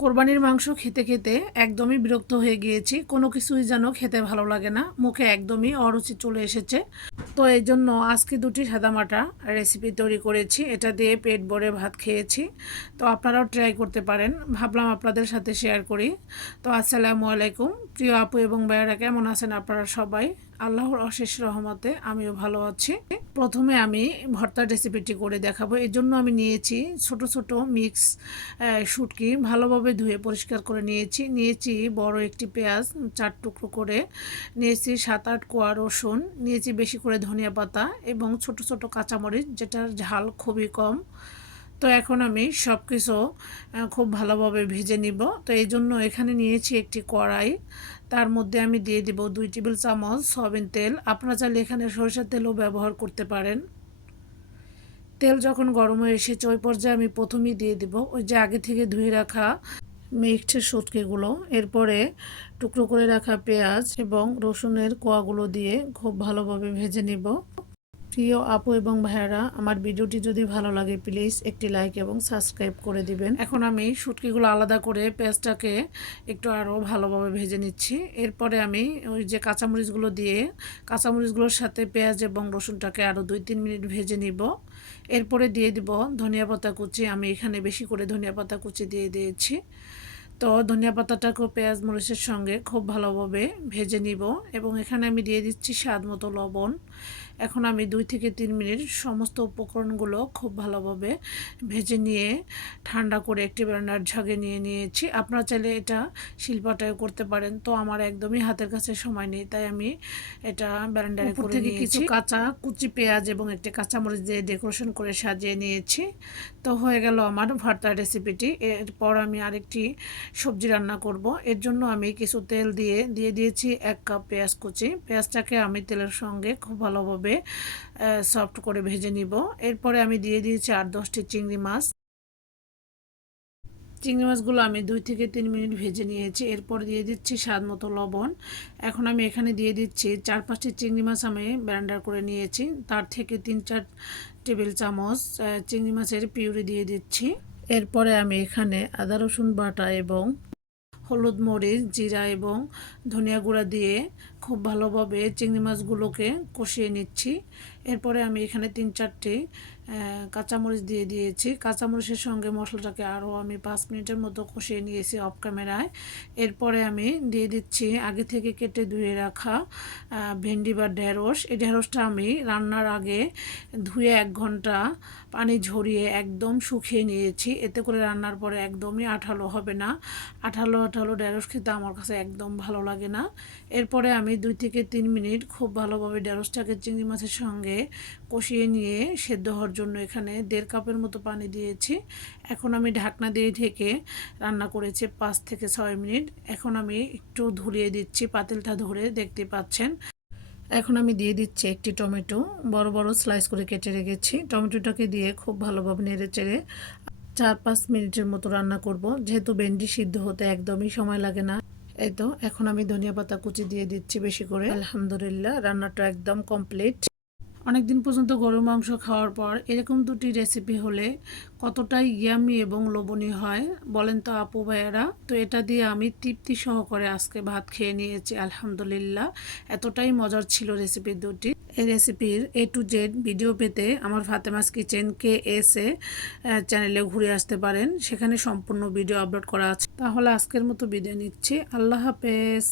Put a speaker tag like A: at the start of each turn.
A: কোরবানির মাংস খেতে খেতে একদমই বিরক্ত হয়ে গিয়েছি। কোনো কিছুই যেন খেতে ভালো লাগে না। মুখে একদমই অরুচি চলে এসেছে। তো এই জন্য আজকে দুটি সাদামাটা রেসিপি তৈরি করেছি। এটা দিয়ে পেট ভরে ভাত খেয়েছি। তো আপনারাও ট্রাই করতে পারেন। ভাবলাম আপনাদের সাথে শেয়ার করি। তো আসসালামু আলাইকুম। প্রিয় আপু এবং ভাইয়ারা, কেমন আছেন আপনারা সবাই? আল্লাহর অশেষ রহমতে আমিও ভালো আছি। প্রথমে আমি ভর্তার রেসিপিটি করে দেখাবো। এর জন্য আমি নিয়েছি ছোট ছোট মিক্স শুটকি। ভালোভাবে ধুয়ে পরিষ্কার করে নিয়েছি। নিয়েছি বড় একটি পেঁয়াজ, চার টুকরো করে। নিয়েছি সাত, আট কোয়া রসুন। নিয়েছি বেশি করে ধনিয়া পাতা এবং ছোট ছোট কাঁচামরিচ, যেটার ঝাল খুবই কম। তো এখন আমি সব কিছু খুব ভালোভাবে ভেজে নিব। তো এই জন্য এখানে নিয়েছি একটি কড়াই। তার মধ্যে আমি দিয়ে দিব দুই টেবিল চামচ সয়াবিন তেল। আপনারা চাইলে এখানে সরষের তেলও ব্যবহার করতে পারেন। তেল যখন গরম হয়ে এসেছে, ওই পর্যায়ে আমি প্রথমেই দিয়ে দিব ওই যে আগে থেকে ধুয়ে রাখা মিক্সড সটকেগুলো এরপরে টুকরো করে রাখা পেঁয়াজ এবং রসুনের কোয়াগুলো দিয়ে খুব ভালোভাবে ভেজে নিব। প্রিয় আপু এবং ভাইয়ারা, আমার ভিডিওটি যদি ভালো লাগে, প্লিজ একটি লাইক এবং সাবস্ক্রাইব করে দিবেন। এখন আমি শুটকিগুলো আলাদা করে পেঁয়াজটাকে একটু আরও ভালোভাবে ভেজে নিচ্ছি। এরপরে আমি ওই যে কাঁচামরিচগুলো দিয়ে, কাঁচামরিচগুলোর সাথে পেঁয়াজ এবং রসুনটাকে আরও দুই তিন মিনিট ভেজে নিব। এরপরে দিয়ে দিব ধনিয়া পাতা কুচি। আমি এখানে বেশি করে ধনিয়া পাতা কুচি দিয়ে দিয়েছি। তো ধনিয়া পাতাটাকেও পেঁয়াজ মরিচের সঙ্গে খুব ভালোভাবে ভেজে নিব এবং এখানে আমি দিয়ে দিচ্ছি স্বাদ মতো লবণ। এখন আমি দুই থেকে তিন মিনিট সমস্ত উপকরণগুলো খুব ভালোভাবে ভেজে নিয়ে ঠান্ডা করে একটি ব্রান্ডার ঝাগে নিয়ে নিয়েছি। আপনারা চাইলে এটা শিল্পাটায় করতে পারেন। তো আমার একদমই হাতের কাছে সময় নেই তাই আমি এটা ব্রান্ডারে করে থেকে কিছু কাঁচা কুচি পেঁয়াজ এবং একটি কাঁচামরিচ দিয়ে ডেকোরেশন করে সাজিয়ে নিয়েছি। তো হয়ে গেল আমার ভর্তা রেসিপিটি। এরপর আমি আরেকটি সবজি রান্না করব। এর জন্য আমি কিছু তেল দিয়ে দিয়ে দিয়েছি এক কাপ পেঁয়াজ কুচি। পেঁয়াজটাকে আমি তেলের সঙ্গে খুব ভালোভাবে সফট করে ভেজে নিব। এরপরে আমি দিয়ে দিয়েছি আট দশটি চিংড়ি মাছ। চিংড়ি মাছগুলো আমি দুই থেকে তিন মিনিট ভেজে নিয়েছি। এরপর দিয়ে দিচ্ছি স্বাদ মতো লবণ। এখন আমি এখানে দিয়ে দিচ্ছি চার পাঁচটি চিংড়ি মাছ আমি ব্যান্ডার করে নিয়েছি। তার থেকে তিন চার টেবিল চামচ চিংড়ি মাছের পিউরি দিয়ে দিচ্ছি। এরপরে আমি এখানে আদা, রসুন বাটা এবং হলুদ মরিচ, জিরা এবং ধনিয়া গুঁড়া দিয়ে খুব ভালোভাবে চিংড়ি মাছগুলোকে কষিয়ে নিচ্ছি। এরপরে আমি এখানে তিন চারটে কাঁচামরিচ দিয়ে দিয়েছি। কাঁচামরিচের সঙ্গে মশলাটাকে আরও আমি পাঁচ মিনিটের মতো কষিয়ে নিয়েছি অফ ক্যামেরায় এরপরে আমি দিয়ে দিচ্ছি আগে থেকে কেটে ধুয়ে রাখা ভেন্ডি বা ঢেঁড়স। এই ঢেঁড়সটা আমি রান্নার আগে ধুয়ে এক ঘণ্টা পানি ঝরিয়ে একদম শুকিয়ে নিয়েছি। এতে করে রান্নার পরে একদমই আঠালো হবে না। আঠালো আঠালো ঢেঁড়স খেতে আমার কাছে একদম ভালো লাগে না। এরপরে আমি দুই থেকে তিন মিনিট খুব ভালোভাবে ঢেঁড়সটাকে চিংড়ি মাছের সঙ্গে কষিয়ে নিয়ে সেদ্ধ হওয়ার জন্য এখানে দেড় কাপের মতো পানি দিয়েছি। এখন আমি ঢাকনা দিয়ে ঢেকে রান্না করেছি পাঁচ থেকে ছয় মিনিট। এখন আমি একটু ধুলিয়ে দিচ্ছি পাতিলটা ধরে, দেখতে পাচ্ছেন। এখন আমি দিয়ে দিচ্ছি একটি টমেটো। বড় বড় স্লাইস করে কেটে রেখেছি। টমেটোটাকে দিয়ে খুব ভালোভাবে নেড়ে চেড়ে চার, পাঁচ মিনিটের মতো রান্না করব। যেহেতু ভেন্ডি সিদ্ধ হতে একদমই সময় লাগে না। এই তো, এখন আমি ধনিয়া পাতা কুচি দিয়ে দিচ্ছি বেশি করে। আলহামদুলিল্লাহ, রান্নাটা একদম কমপ্লিট অনেক দিন পর্যন্ত গরু মাংস খাওয়ার পর এরকম দুটি রেসিপি হলে কতটাই ইয়ামি এবং লোভনীয় হয় বলেন তো আপু ভাইয়ারা? তো এটা দিয়ে আমি তৃপ্তি সহকারে আজকে ভাত খেয়ে নিয়েছি, আলহামদুলিল্লাহ। এতটাই মজার ছিল রেসিপি দুটি। এই রেসিপির এ টু জেড ভিডিও পেতে আমার Fatema's kitchen K S A চ্যানেলে ঘুরে আসতে পারেন। সেখানে সম্পূর্ণ ভিডিও আপলোড করা আছে। তাহলে আজকের মতো বিদায় নিচ্ছি। আল্লাহ হাফেজ।